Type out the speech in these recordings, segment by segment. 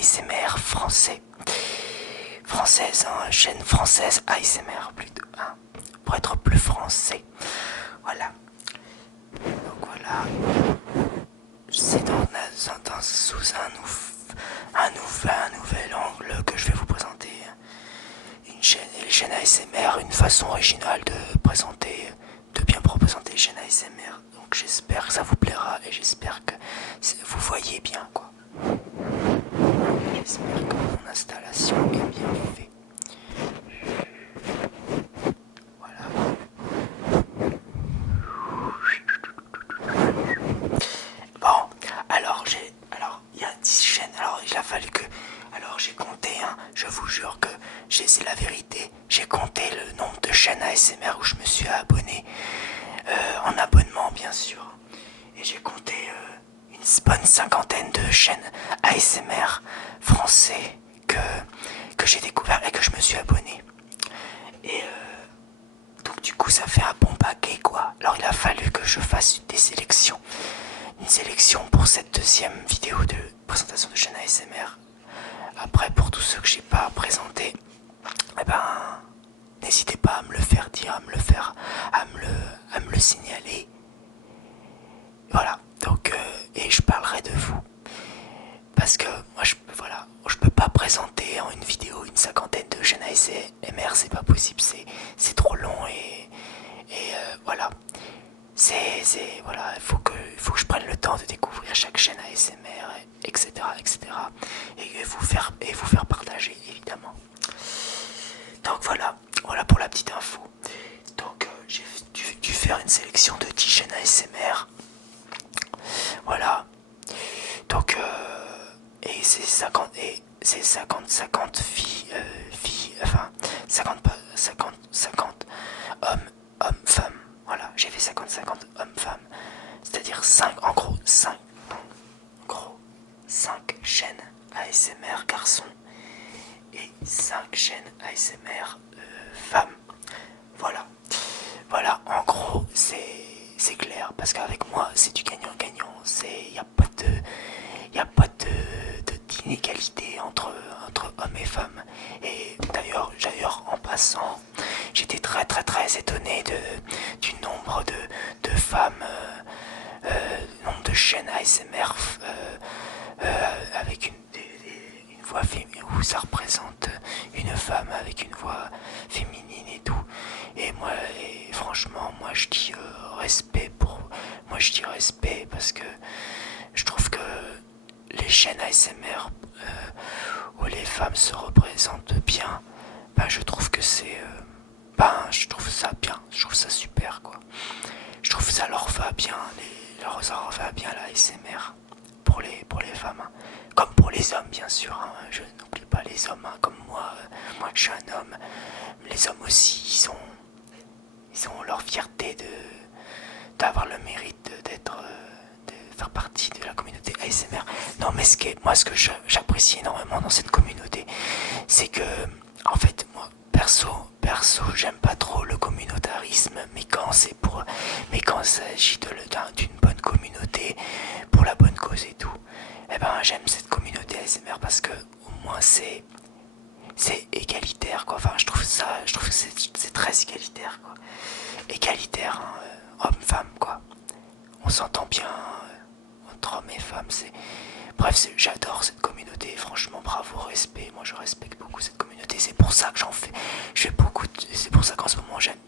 ASMR français. Française, hein, chaîne française ASMR plutôt, hein, pour être plus français. Voilà. Donc voilà. C'est sous un nouvel angle que je vais vous présenter les chaînes ASMR, une façon originale de présenter, de bien représenter les chaînes ASMR. Donc j'espère que ça vous plaira et j'espère que vous voyez bien quoi. J'espère que mon installation est bien faite. Voilà. Bon, alors il y a 10 chaînes. Alors il a fallu que, alors j'ai compté, hein, je vous jure que c'est la vérité. J'ai compté le nombre de chaînes ASMR où je me suis abonné, en abonnement bien sûr. Et j'ai compté une bonne cinquantaine de chaînes ASMR français que j'ai découvert et que je me suis abonné. Et donc du coup ça fait un bon paquet quoi. Alors il a fallu que je fasse des sélections. Une sélection pour cette deuxième vidéo de présentation de chaîne ASMR. Après pour tous ceux que j'ai pas présentés, eh ben n'hésitez pas à me le faire dire, à me le signaler. Voilà, donc et je parlerai de vous. Parce que moi je peux pas présenter en une vidéo une cinquantaine de chaînes ASMR, c'est pas possible, c'est trop long et voilà. Voilà, il faut que je prenne le temps de découvrir chaque chaîne ASMR, etc., etc. Et vous faire partager évidemment. Donc voilà pour la petite info. Donc j'ai dû faire une sélection de 10 chaînes ASMR. Voilà. Donc et c'est 50 filles, enfin 50 hommes, femmes. Voilà, j'ai fait 50 hommes, femmes. C'est-à-dire 5 en gros 5 chaînes ASMR garçons et 5 chaînes ASMR femmes. Voilà. Voilà, en gros, c'est clair, parce qu'avec moi, c'est du gagnant-gagnant. Il n'y a pas d'inégalité entre hommes et femmes. Et d'ailleurs, en passant, j'étais très étonné du nombre de femmes, nombre de chaînes ASMR avec une voix féminine, où ça représente une femme avec une voix féminine et tout. Et moi, franchement, moi je dis respect parce que je trouve que les chaînes ASMR où les femmes se représentent bien, ben je trouve que je trouve ça bien, je trouve ça super quoi. Je trouve que ça leur va bien, leur va bien la ASMR pour les femmes, hein. Comme pour les hommes bien sûr, hein. Je n'oublie pas les hommes, hein, comme moi je suis un homme. Les hommes aussi, ils ont leur fierté d'avoir le mérite de faire partie de la communauté ASMR. Non mais ce que j'apprécie énormément dans cette communauté, c'est que en fait moi perso j'aime pas trop le communautarisme, mais quand il s'agit d'une bonne communauté pour la bonne cause et tout, eh ben j'aime cette communauté ASMR parce que au moins c'est égalitaire quoi. Enfin je trouve que c'est très égalitaire quoi. Égalitaire, hein, homme-femme quoi. On s'entend bien entre hommes et femmes. Bref, j'adore cette communauté. Franchement, bravo, respect. Moi, je respecte beaucoup cette communauté. C'est pour ça que j'en fais. C'est pour ça qu'en ce moment, j'aime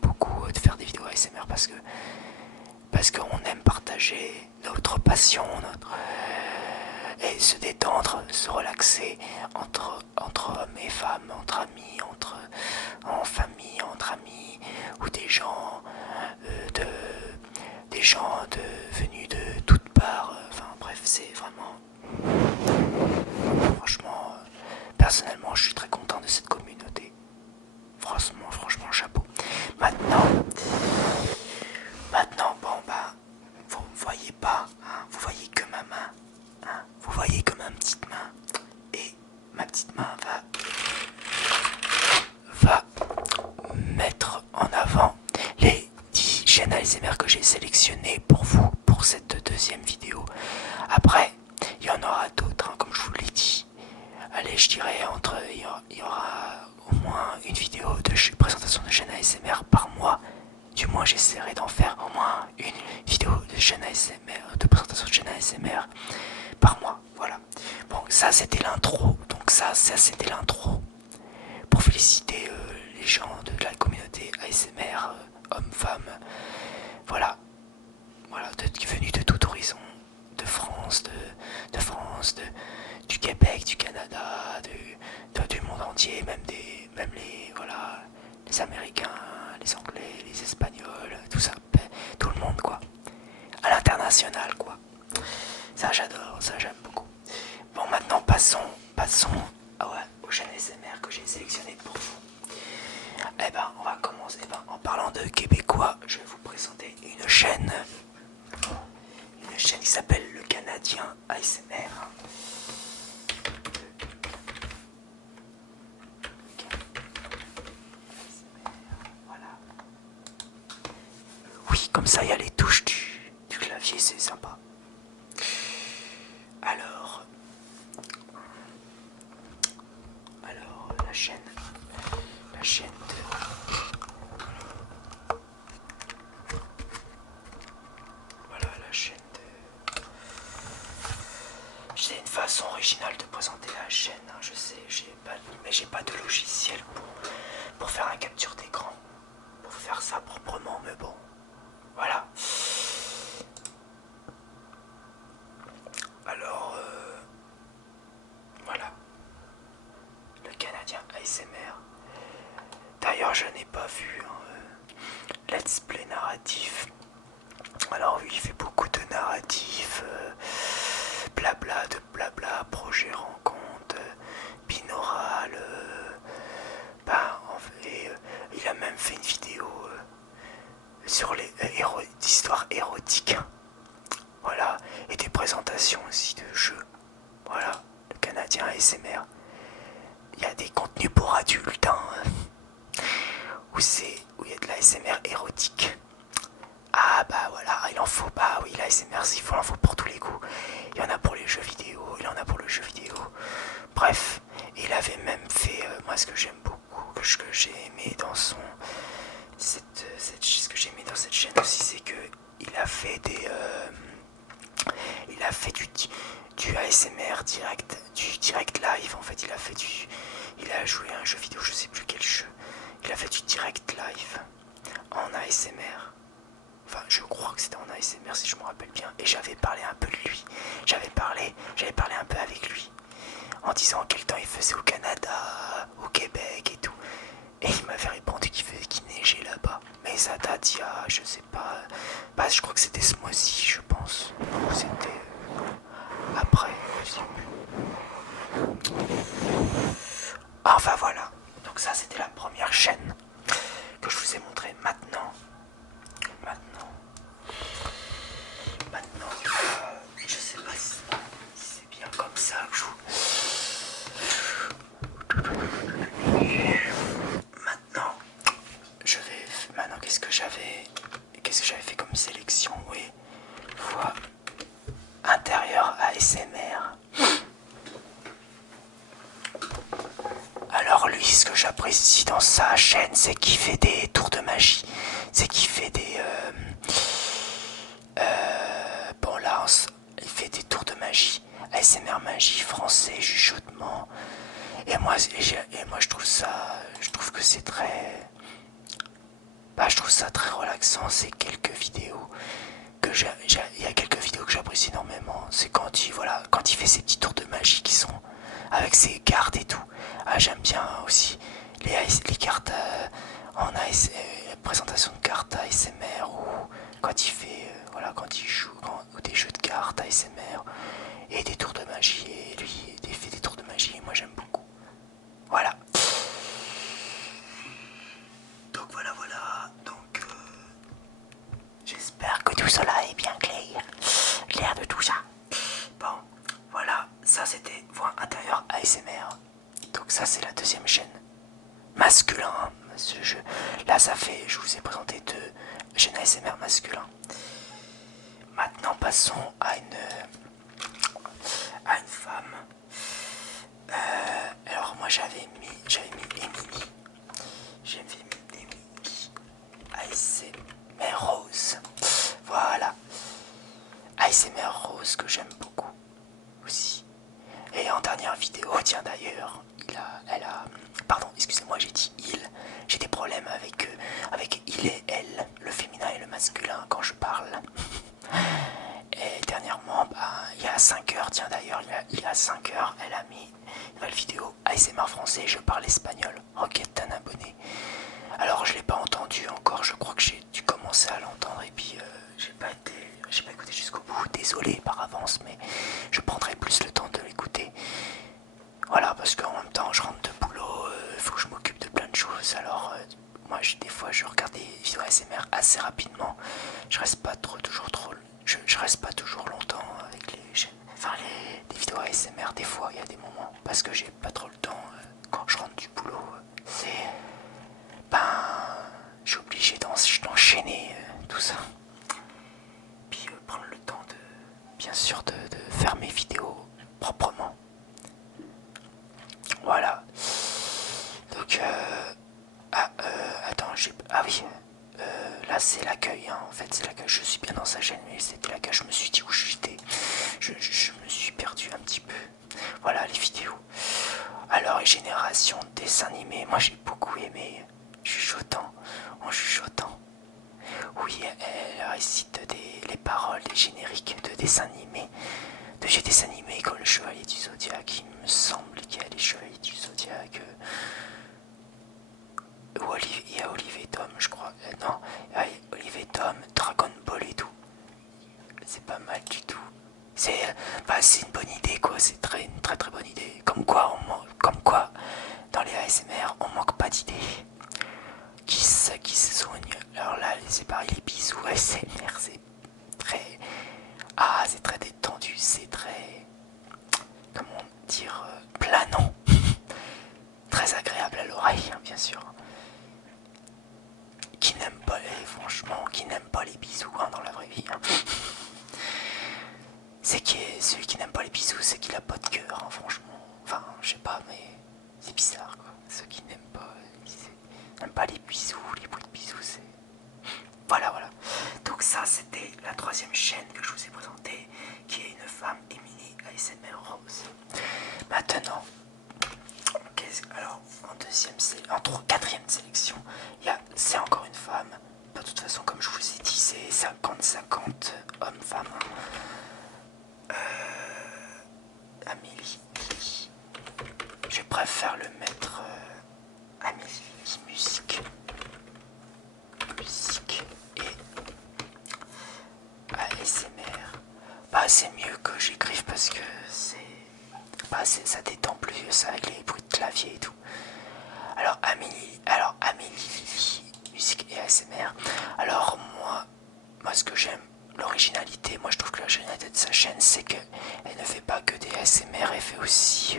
beaucoup de faire des vidéos ASMR parce qu'on aime partager notre passion, et se détendre, se relaxer entre hommes et femmes, entre amis, en famille, entre amis, ou des gens venus de toutes parts. Enfin bref, c'est vraiment... Franchement, personnellement, je suis très content de cette communauté. Franchement, chapeau. Maintenant, bon bah, vous voyez pas, hein, vous voyez que ma main, hein, vous voyez que ma petite main, et ma petite main allez, je dirais il y aura au moins une vidéo de présentation de chaîne ASMR par mois. Du moins, j'essaierai d'en faire au moins une vidéo de chaîne ASMR, de présentation de chaîne ASMR par mois. Voilà. Bon, ça c'était l'intro. Donc ça c'était l'intro pour féliciter les gens de la communauté ASMR, hommes, femmes. Voilà. Voilà, venus de tout horizon, de France, de France, du Québec, du Canada, du monde entier, même les, voilà, les Américains, les Anglais, les Espagnols, tout ça, tout le monde quoi, à l'international quoi. Ça j'adore, ça j'aime beaucoup. Bon maintenant passons aux chaînes ASMR que j'ai sélectionnées pour vous. Eh ben on va commencer, en parlant de québécois, je vais vous présenter une chaîne qui s'appelle Le Canadien ASMR. Voilà. Oui, comme ça il y a les touches du clavier, c'est sympa. Alors la chaîne de... Voilà la chaîne de... C'est une façon originale de présenter la chaîne, hein, je sais, mais j'ai pas de logiciel pour faire un capture d'écran, pour faire ça proprement, mais bon, voilà. Alors, voilà, le Canadien ASMR. D'ailleurs, je n'ai pas vu Let's Play narratif. Alors oui, il fait beaucoup de narratifs, blabla, projet rencontre, binaural, il a même fait une vidéo sur les histoires érotiques, voilà, et des présentations aussi de jeux, voilà, le Canadien ASMR. Il y a des contenus pour adultes, hein, où il y a de l'ASMR érotique. Ah bah voilà, il en faut, bah oui, l'ASMR, il en faut pour tous les goûts. Il y en a pour les jeux vidéo, il en a pour le jeu vidéo. Bref, il avait même fait, moi ce que j'aime beaucoup, ce que j'ai aimé dans ce que j'ai aimé dans cette chaîne aussi, c'est que il a fait du ASMR direct, du direct live en fait. Il a joué à un jeu vidéo, je sais plus quel jeu. Il a fait du direct live en ASMR. Enfin, je crois que c'était en ASMR si je me rappelle bien. Et j'avais parlé un peu de lui. J'avais parlé un peu avec lui. En disant quel temps il faisait au Canada, au Québec et tout. Et il m'avait répondu qu'il neigeait là-bas. Mais ça date il y a, je sais pas. Bah, je crois que c'était ce mois-ci, je pense. Ou c'était après, je sais plus. Enfin voilà. Donc ça, c'était la première chaîne que je vous ai montré. Maintenant, je sais pas si c'est bien comme ça que je vous... Maintenant, qu'est-ce que j'avais fait comme sélection? Oui, voix intérieur ASMR. Alors lui, ce que j'apprécie dans sa chaîne, c'est qu'il fait des tours de magie. C'est qu'il fait des... bon là, il fait des tours de magie. ASMR magie, français, chuchotement. Et moi je trouve que c'est très... Bah, je trouve ça très relaxant, c'est quelques vidéos il y a quelques vidéos que j'apprécie énormément. C'est quand il fait ses petits tours de magie qui sont avec ses cartes et tout. Ah, j'aime bien aussi les cartes présentation de cartes ASMR, ou quand il fait quand il joue ou des jeux de cartes ASMR et des tours de magie, et lui il fait des tours de magie et moi j'aime beaucoup. Voilà. Donc voilà. Donc j'espère que tout cela est bien clair de tout ça. Bon, voilà, ça c'était voix intérieure ASMR. Donc ça c'est la deuxième chaîne. Masculin, là ça fait, je vous ai présenté deux chaînes ASMR masculin. Maintenant passons à une femme. vidéo, tiens d'ailleurs, pardon, excusez-moi, j'ai dit il, j'ai des problèmes avec il et elle, le féminin et le masculin quand je parle. Et dernièrement, il y a 5 heures, tiens d'ailleurs, il y a 5 heures, elle a mis une nouvelle vidéo ASMR français, je parle espagnol, requête d'un abonné. Alors je l'ai pas entendu encore, je crois que j'ai dû commencer à l'entendre et puis j'ai pas écouté jusqu'au bout, désolé par avance, mais je prendrai plus le temps de l'écouter. Voilà, parce qu'en même temps je rentre de boulot, faut que je m'occupe de plein de choses, alors moi des fois je regarde des vidéos ASMR assez rapidement, je reste pas je reste pas toujours longtemps avec les chaînes, enfin des vidéos ASMR, des fois il y a des moments, parce que j'ai pas trop le temps, quand je rentre du boulot, c'est, je suis obligé d'enchaîner tout ça, puis prendre le temps bien sûr de faire mes vidéos proprement. Voilà. Donc, attends, ah oui, là c'est l'accueil, hein. En fait c'est l'accueil, je suis bien dans sa chaîne, mais c'était l'accueil, je me suis dit où j'étais, je me suis perdu un petit peu. Voilà les vidéos. Alors, les générations de dessins animés, moi j'ai beaucoup aimé, en chuchotant. Oui, elle récite les paroles des génériques de dessins animés, de dessins animés comme le Chevalier du Zodiaque, il me semble qu'il y a les Chevaliers du Zodiaque, il y a Olive et Tom, je crois, non, Olive et Tom, Dragon Ball et tout, c'est pas mal du tout. C'est une bonne idée quoi, c'est une très très bonne idée. Comme quoi, dans les ASMR, on manque pas d'idées. Qui se soigne. Alors là, c'est pareil, les bisous ASMR, c'est très... Ah, c'est très détendu, c'est très... Comment dire, planant. Très agréable à l'oreille, hein, bien sûr. Qui n'aime pas, franchement, qui n'aime pas les bisous hein, dans la vraie vie. Hein. Celui qui n'aime pas les bisous, c'est qu'il a pas de cœur, hein, franchement. Enfin, je sais pas, mais c'est bizarre, quoi. Ceux qui n'aiment pas les bisous, les bruits de bisous, c'est... Voilà. Donc ça, c'était la troisième chaîne que je vous ai présentée, qui est une femme, Émilie ASMR Rose. Maintenant, alors, en quatrième sélection, c'est encore une femme. De toute façon, comme je vous ai dit, c'est 50-50 hommes-femmes. Amélie. Je préfère le mettre Amélie musique et ASMR. C'est mieux que j'écrive parce que ça détend plus ça avec les bruits de clavier et tout. Alors Amélie musique et ASMR. Alors moi ce que j'aime, l'originalité, moi je trouve que l'originalité de sa chaîne, c'est qu'elle ne fait pas que des ASMR, elle fait aussi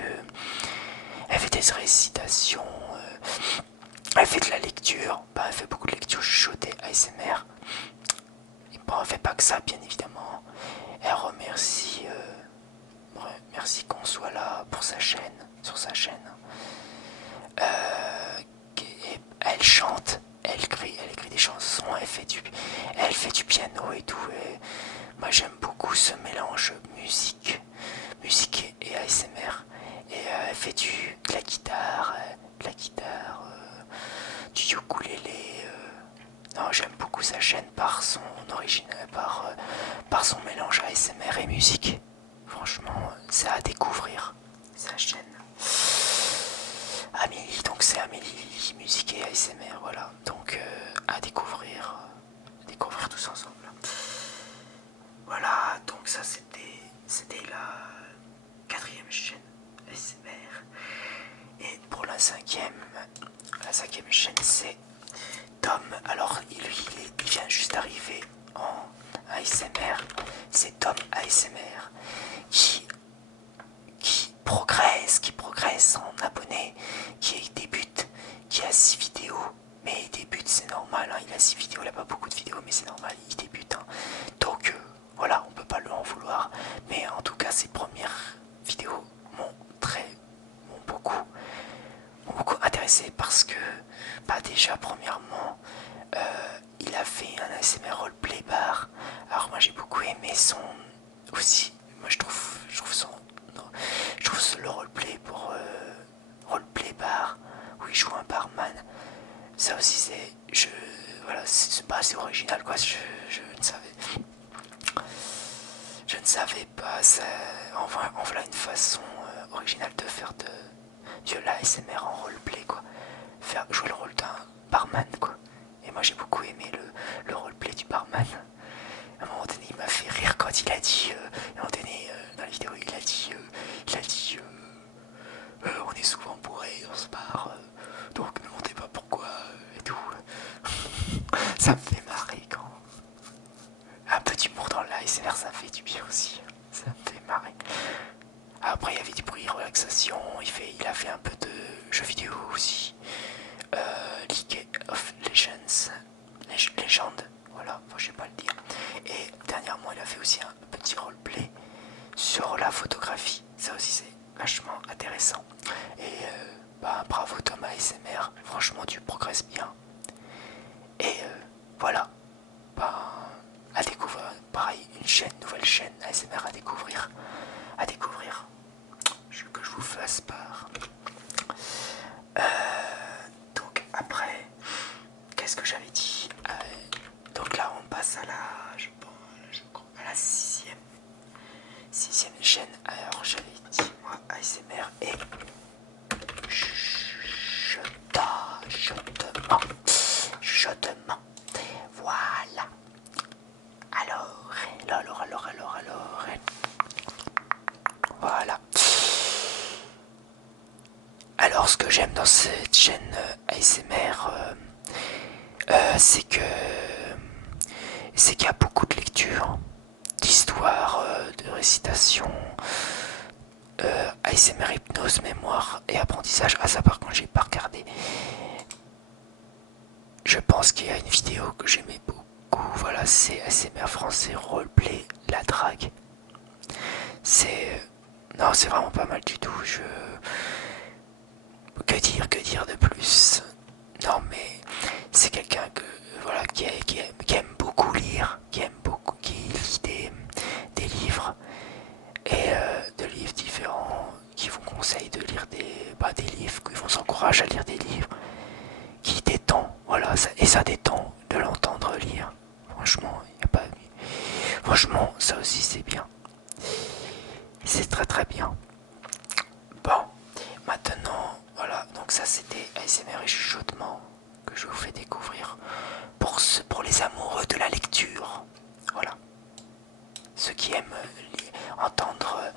elle fait des récitations, elle fait de la lecture, elle fait beaucoup de lecture chuchotée ASMR. Et elle fait pas que ça, bien évidemment. Elle remercie qu'on soit là pour sa chaîne, sur sa chaîne. Elle chante, elle écrit des chansons, elle fait du piano et tout. Et moi j'aime beaucoup ce mélange musique et ASMR. Et elle fait de la guitare, du ukulélé. Non, j'aime beaucoup sa chaîne par son original, par son mélange ASMR et musique. Franchement, c'est à découvrir sa chaîne. Amélie, donc c'est Amélie musique et ASMR, voilà. Donc à découvrir tous ensemble. Voilà, donc ça c'était la quatrième chaîne ASMR. Et pour la cinquième chaîne c'est Tom. Alors lui il vient juste d'arriver en ASMR. C'est Tom ASMR qui progresse en abonnés, qui débute, qui a 6 vidéos, mais il débute, c'est normal, hein, il a 6 vidéos, il n'a pas beaucoup de vidéos, mais c'est normal, il débute. Hein. Donc voilà, on peut pas le en vouloir, mais en tout cas ses premières vidéos m'ont beaucoup intéressé parce que, déjà premièrement, il a fait un ASMR roleplay bar. Alors moi j'ai beaucoup aimé son aussi, moi je trouve le roleplay moi je ne savais. Je ne savais pas, ça, en voilà une façon originale de faire de l'ASMR en roleplay, quoi. Faire jouer le rôle d'un barman, quoi. Et moi j'ai beaucoup aimé le roleplay du barman. À un moment donné, il m'a fait rire quand il a dit, à un moment donné, dans la vidéo, il a dit, on est souvent bourré dans ce bar, donc ne demandez pas pourquoi, et tout. Ça me fait marrer quand un peu d'humour dans l'ASMR, ça fait du bien aussi. Ça me fait marrer. Après, il y avait du bruit, relaxation. Il a fait un peu de jeux vidéo aussi. League of Legends. Légende. Voilà, faut je sais pas le dire. Et dernièrement, il a fait aussi un petit roleplay sur la photographie. Ça aussi, c'est vachement intéressant. Et bravo Thomas ASMR. Franchement, tu progresses bien. Et voilà. À découvrir, pareil, une nouvelle chaîne ASMR à découvrir, que je vous fasse part. Donc après, qu'est-ce que j'avais dit? Donc là, on passe à la sixième chaîne. Alors j'avais dit moi ASMR et chuchotement. Voilà. Alors. Voilà. Alors, ce que j'aime dans cette chaîne ASMR, c'est qu'il y a beaucoup de lectures, d'histoires, de récitations, ASMR hypnose, mémoire et apprentissage. Ah ça par contre j'ai pas regardé. Je pense qu'il y a une vidéo que j'aimais beaucoup. Voilà, c'est ASMR français roleplay la drague. Non, c'est vraiment pas mal du tout. Que dire de plus? Non mais c'est quelqu'un que voilà qui aime beaucoup lire, qui lit des livres et de livres différents, qui vous conseillent de lire des livres, qui vous encouragent à lire des livres, qui détend, voilà, et ça détend de l'entendre lire. Franchement, y a pas. Franchement, ça aussi c'est bien. C'est très très bien. Bon, maintenant, voilà, donc ça c'était ASMR et chuchotement que je vous fais découvrir pour les amoureux de la lecture. Voilà. Ceux qui aiment entendre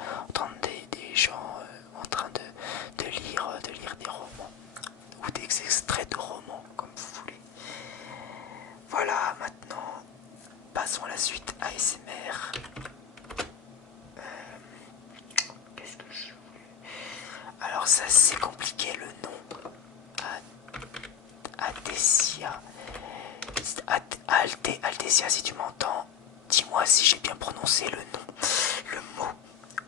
des gens en train de lire des romans ou des extraits de romans, comme vous voulez. Voilà, maintenant, passons à la suite ASMR. Qu'est-ce que je voulais? Alors ça c'est compliqué le nom. Atesia. Altesia, si tu m'entends, dis-moi si j'ai bien prononcé le nom. Le mot.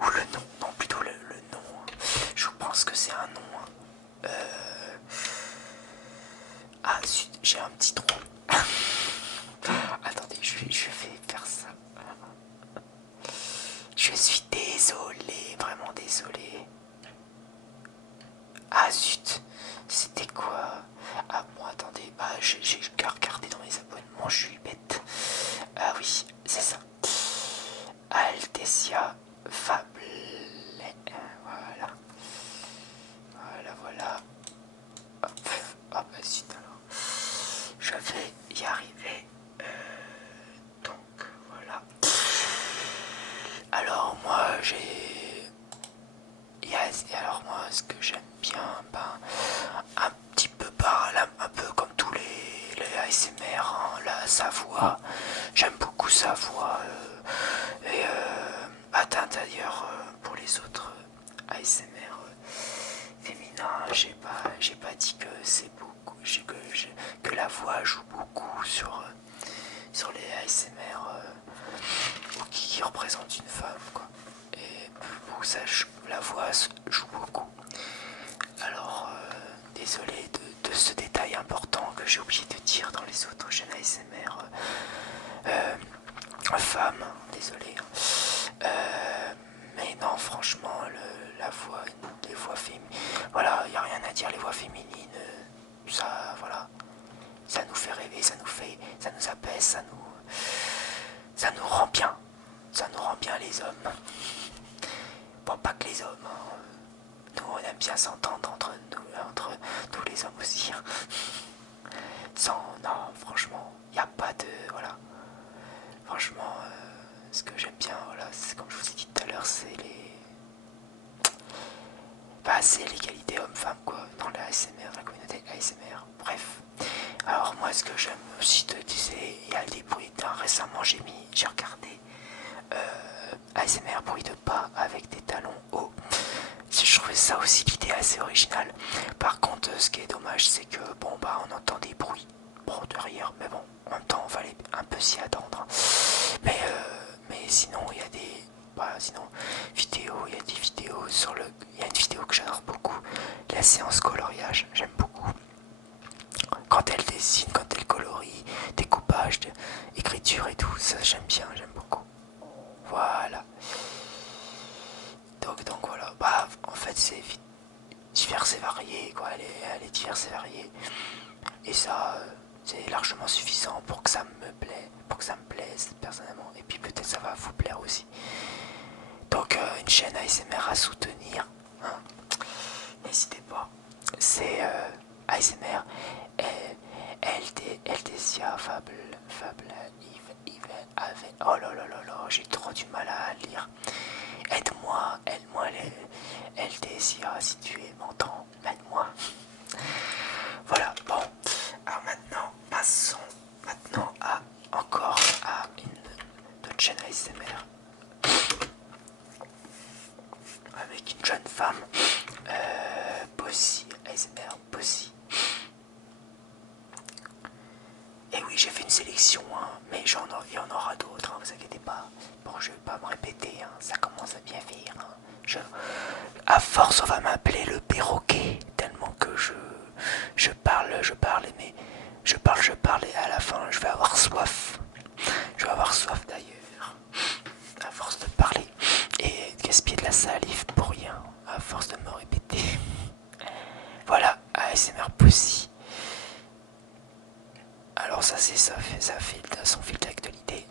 Ou le nom. Non, plutôt le nom. Je pense que c'est un nom. Ah zut, j'ai un petit trou. Attendez, je vais faire ça. Je suis désolé, vraiment désolé. Ah zut, c'était quoi? Ah bon, attendez, j'ai regardé dans mes abonnements, je suis bête. Ah oui, c'est ça. Altesia Fablet. Voilà. Voilà. Hop, hop, zut alors. Je vais y arriver. Donc, voilà. Alors, moi, alors moi, ce que j'aime bien, un petit peu un peu comme tous les ASMR, hein, sa voix, j'aime beaucoup sa voix, et d'ailleurs, pour les autres ASMR féminins, j'ai pas dit que c'est beaucoup, que la voix joue beaucoup sur les ASMR qui représentent une femme, quoi. Et pour ça, la voix joue beaucoup. Alors, désolé de ce détail important que j'ai oublié de dire dans les autres chaînes ASMR. Femme, désolé. Mais non, franchement, les voix féminines, voilà, il n'y a rien à dire, les voix féminines, ça, voilà, ça nous fait rêver, ça nous apaise, ça nous rend bien. Ça nous rend bien les hommes. Bon, pas que les hommes, hein. Nous on aime bien s'entendre entre nous, entre tous les hommes aussi. Hein. Non, franchement, il n'y a pas de... Voilà. Franchement, ce que j'aime bien, voilà, c'est comme je vous ai dit tout à l'heure, c'est les... Bah, c'est l'égalité homme-femme, quoi, dans la ASMR, la communauté ASMR. Bref. Alors moi, ce que j'aime aussi te disais, il y a des bruits. Récemment, j'ai regardé ASMR bruit de pas avec des talons hauts. Je trouvais ça aussi l'idée assez originale. Par contre, ce qui est dommage, c'est que bon bah on entend des bruits derrière, mais bon, en même temps, on fallait un peu s'y attendre. Mais sinon, il y a des sinon vidéos, il y a des vidéos sur le, il y a une vidéo que j'adore beaucoup, la séance coloriage. J'aime beaucoup. Quand elle dessine, quand elle colorie, découpage, écriture et tout, ça j'aime bien, j'aime beaucoup. Voilà. Donc voilà, bah en fait c'est divers et varié, quoi, elle est diverse et variée. Et ça, c'est largement suffisant pour que ça me plaise, pour que ça me plaise personnellement. Et puis peut-être ça va vous plaire aussi. Donc une chaîne ASMR à soutenir, hein. N'hésitez pas. C'est ASMR LDCA Fable Yves Ave. Oh là là là là, j'ai trop du mal à lire. Aide-moi LDCA si tu m'entends, aide-moi. Voilà, bon. Alors maintenant, passons maintenant à encore à une autre chaîne ASMR avec une jeune femme, Bossy, ASMR Bossy. Et oui, j'ai fait une sélection, hein, mais il y en aura d'autres, hein, vous inquiétez pas. Bon, je vais pas me répéter, hein, ça commence à bien faire. Hein. À force, on va m'appeler le perroquet, tellement que je parle, mais je parle, et à la fin, je vais avoir soif. Je vais avoir soif d'ailleurs, à force de parler et de gaspiller de la salive pour rien, à force de me répéter. Voilà, ASMR Pussy. Alors ça c'est ça filtre son fil d'actualité.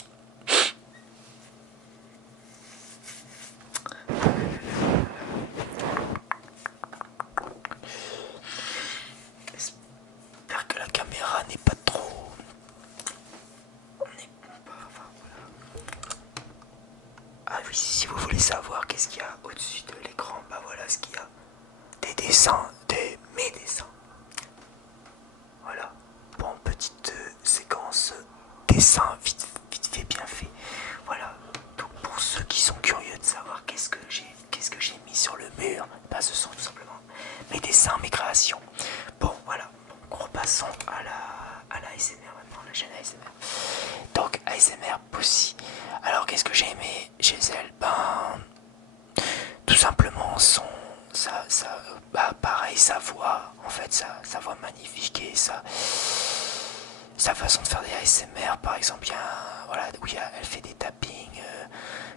J'espère que la caméra n'est pas trop... Ah oui, si vous voulez savoir qu'est-ce qu'il y a au-dessus de l'écran, bah voilà ce qu'il y a. Des dessins, mes dessins. Voilà. Bon, petite séquence dessin vite fait, bien fait. Voilà. Donc pour ceux qui sont curieux de savoir qu'est-ce que j'ai mis sur le mur, bah ce sont tout simplement mes dessins, mes créations. Bon, voilà. Donc repassons à la ASMR maintenant, la chaîne ASMR. Donc ASMR Pussy. Alors qu'est-ce que j'ai aimé chez elle? Ben tout simplement pareil, sa voix, en fait, sa voix magnifique et sa façon de faire des ASMR, par exemple, elle fait des tappings,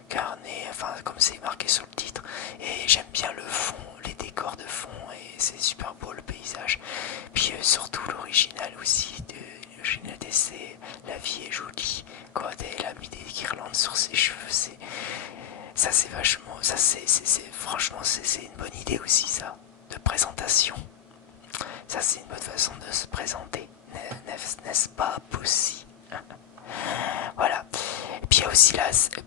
carnet, enfin, comme c'est marqué sur le titre, et j'aime bien le fond, les décors de fond, et c'est super beau le paysage. Puis surtout l'original aussi, l'original d'essai, la vie est jolie, quand elle a mis des guirlandes sur ses cheveux, ça c'est vachement, franchement c'est une bonne idée aussi ça, de présentation. Ça c'est une bonne façon de se présenter, n'est-ce pas Pussy? Voilà. Et puis il y a aussi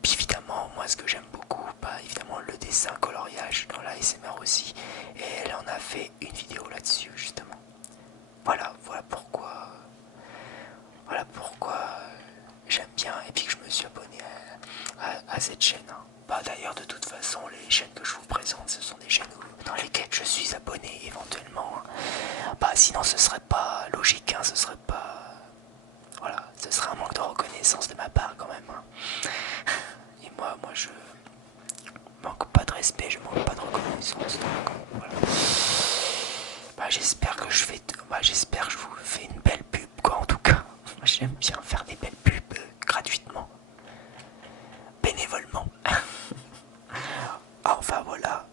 puis évidemment moi ce que j'aime beaucoup, évidemment le dessin coloriage dans la ASMR aussi. Et elle en a fait une vidéo là-dessus justement. Voilà pourquoi j'aime bien et puis que je me suis abonné à cette chaîne. Hein. D'ailleurs, de toute façon, les chaînes que je vous présente, ce sont des chaînes dans lesquelles je suis abonné éventuellement. Sinon, ce serait pas logique, hein, ce serait pas... Voilà, ce serait un manque de reconnaissance de ma part quand même. Hein. Et moi, je manque pas de respect, je manque pas de reconnaissance. Donc, voilà. J'espère que je vous fais une belle pub, quoi, en tout cas. Moi, j'aime bien faire des belles pubs gratuitement. Bénévolement. Enfin voilà.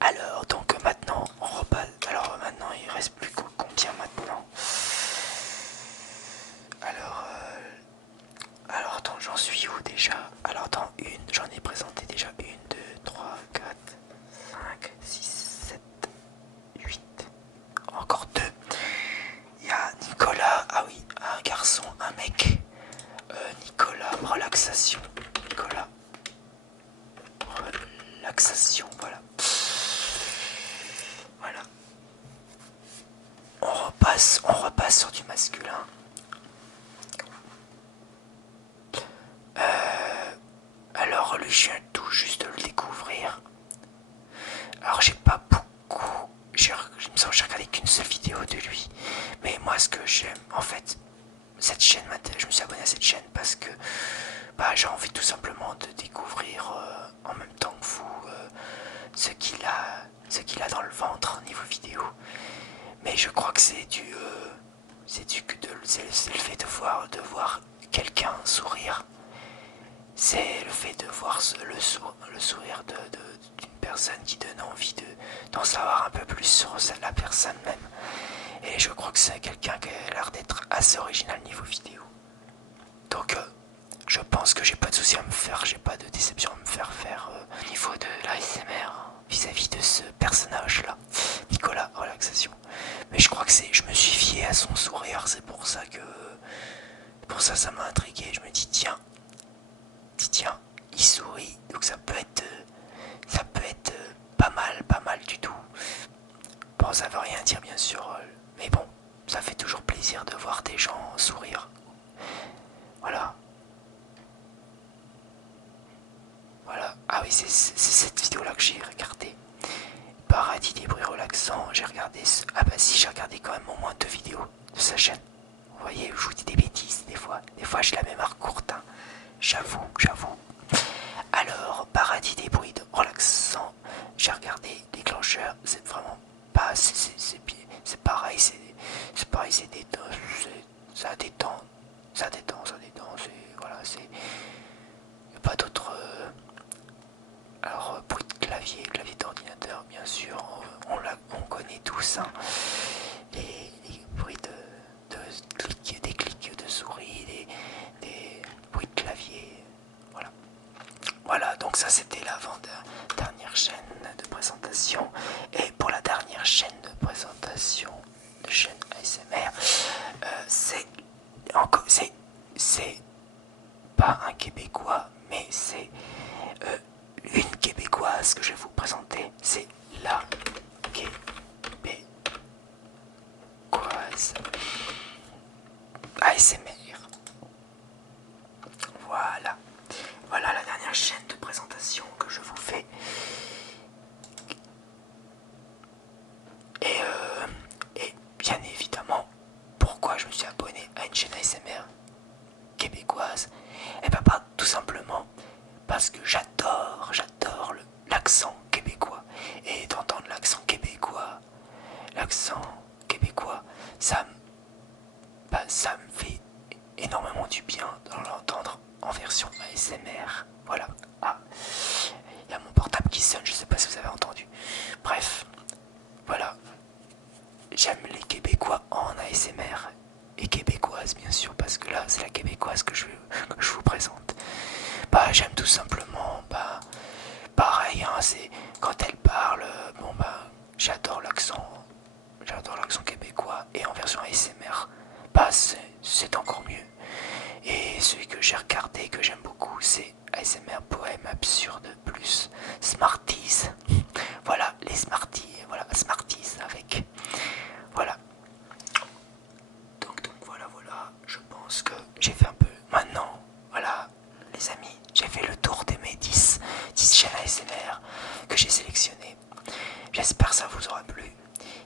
Alors donc maintenant on repasse. Alors maintenant il reste plus que combien maintenant? Alors Voilà. On repasse sur du masculin. Alors lui, je viens tout juste de le découvrir. Alors j'ai pas beaucoup, il me semble que j'ai regardé qu'une seule vidéo de lui. Mais moi ce que j'aime, en fait, cette chaîne, je me suis abonné à cette chaîne parce que bah, j'ai envie tout simplement de découvrir en même temps que vous ce qu'il a dans le ventre niveau vidéo. Mais je crois que c'est le fait de voir quelqu'un sourire. C'est le fait de voir le sourire d'une personne qui donne envie d'en savoir un peu plus sur la personne même. Et je crois que c'est quelqu'un qui a l'air d'être assez original niveau vidéo. Donc je pense que j'ai pas de souci à me faire, j'ai pas de déception à me faire faire au niveau de l'ASMR vis-à-vis de ce personnage-là. Nicolas, relaxation. Mais je crois que je me suis fié à son sourire, c'est pour ça que... ça m'a intrigué, je me dis tiens, il sourit, donc ça peut être pas mal du tout. Bon, ça veut rien dire bien sûr, mais bon, ça fait toujours plaisir de voir des gens sourire. Voilà. Voilà. Ah oui, c'est cette vidéo-là que j'ai regardée. Paradis des bruits relaxants, j'ai regardé... Ah bah si, j'ai regardé quand même au moins 2 vidéos de sa chaîne. Vous voyez, je vous dis des bêtises des fois. Des fois, j'ai la mémoire courte, hein. J'avoue. Alors, paradis des bruits relaxants, j'ai regardé déclencheur, c'est vraiment pas... C'est pareil, c'est pareil, ça détend, c'est... Voilà, c'est... Y a pas d'autre... Alors, bruit de clavier d'ordinateur, bien sûr, on connaît tous, hein. Les bruits des clics de souris, des bruits de clavier, voilà. Voilà, donc ça c'était l'avant-dernière chaîne de présentation. Et pour la dernière chaîne de présentation de chaîne ASMR, c'est pas un Québécois, mais c'est une Québécoise que je vais vous présenter. C'est la Québécoise ASMR. Voilà la dernière chaîne de présentation que je vous fais. Et bien évidemment, pourquoi je me suis abonné à une chaîne ASMR québécoise? Et bien pas tout simplement parce que j'adore l'accent québécois. Et d'entendre l'accent québécois, ça me fait énormément du bien de l'entendre en version ASMR. Voilà. Ah, il y a mon portable qui sonne, je sais pas si vous avez entendu. Bref, voilà. J'aime les Québécois en ASMR et québécoises bien sûr, parce que là c'est la québécoise que je vous présente. Bah j'aime tout simplement, bah pareil, hein, c'est quand elle parle, bon bah j'adore l'accent québécois, et en version ASMR, bah c'est encore mieux. Et celui que j'ai regardé, que j'aime beaucoup, c'est ASMR Poème Absurde plus Smarties. Voilà, les Smarties, voilà, Smarties avec. Voilà. Donc voilà, je pense que j'ai fait un peu. Maintenant, voilà, les amis, j'ai fait le tour de mes 10 chaînes ASMR que j'ai sélectionnées. J'espère que ça vous aura plu.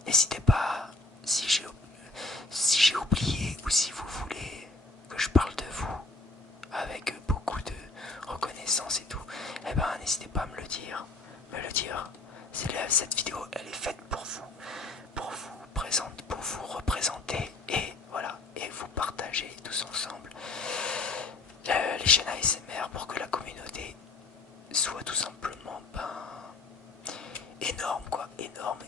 N'hésitez pas, si j'ai oublié ou si vous voulez que je parle de vous avec beaucoup de reconnaissance et tout, eh ben n'hésitez pas à me le dire. Cette vidéo, elle est faite pour vous représenter, et voilà, et vous partager tous ensemble les chaînes ASMR pour que la communauté soit tout simplement énorme, quoi, énorme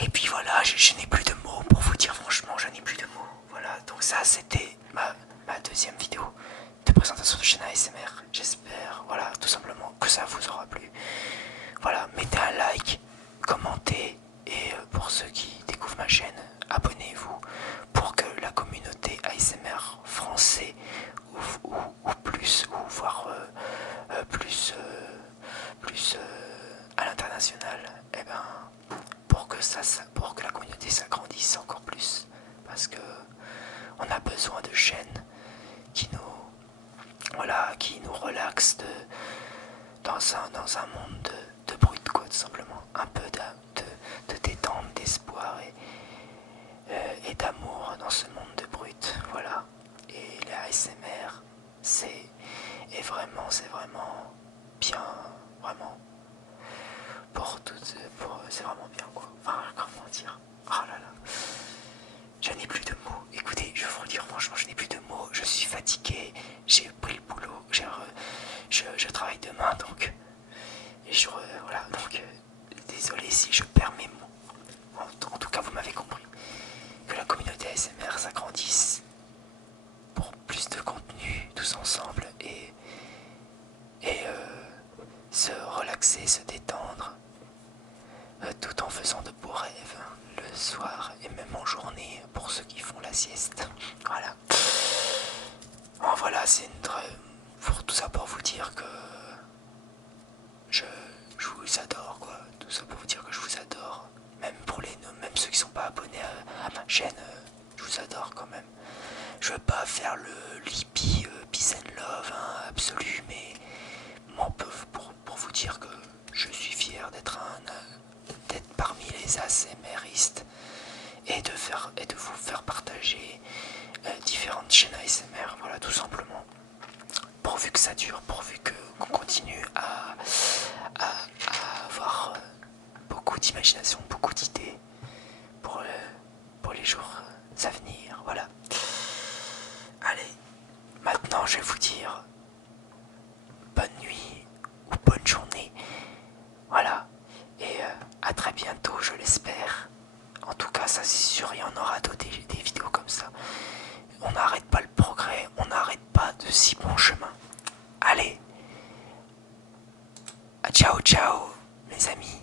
et puis voilà, je n'ai plus de mots pour vous dire, franchement, je n'ai plus de mots. Voilà, donc ça c'était ma deuxième vidéo de présentation de chaîne ASMR. J'espère, voilà, tout simplement que ça vous aura plu. Voilà, mettez un like, commentez, et pour ceux qui découvrent ma chaîne, abonnez-vous pour que la communauté ASMR français ou plus, ou voire plus international, eh ben, pour que la communauté s'agrandisse encore plus, parce que on a besoin de chaînes qui nous, voilà, qui nous relaxent dans un monde de brut, quoi, tout simplement. Un peu de détente, d'espoir et d'amour dans ce monde de brut, voilà. Et la ASMR, c'est vraiment bien, vraiment, c'est vraiment bien, quoi. Enfin, comment dire, oh là là, je n'ai plus de mots. Écoutez, je vais vous le dire franchement, je n'ai plus de mots, je suis fatigué, j'ai pris le boulot, je travaille demain, donc, voilà, donc, désolé si je perds mes mots. En tout cas, vous m'avez compris. Que la communauté ASMR s'agrandisse pour plus de contenu, tous ensemble, et se relaxer, se détendre, tout en faisant de beaux rêves le soir et même en journée pour ceux qui font la sieste. Voilà. Bon, voilà, pour tout ça pour vous dire que je vous adore, quoi. Tout ça pour vous dire que je vous adore. Même ceux qui sont pas abonnés à ma chaîne, je vous adore quand même. Je veux pas faire le Libby Peace and Love absolu, mais pour vous dire que je suis fier d'être parmi les ASMRistes et de vous faire partager différentes chaînes ASMR, voilà, tout simplement. Pourvu que ça dure, qu'on continue à avoir beaucoup d'imagination, beaucoup d'idées pour les jours à venir, voilà. Allez, maintenant je vais vous dire bonne nuit ou bonne journée, voilà, et à très bientôt, je l'espère. En tout cas, ça c'est sûr, il y en aura d'autres des vidéos comme ça. On n'arrête pas le progrès, on n'arrête pas de si bon chemin. Allez, ciao ciao mes amis.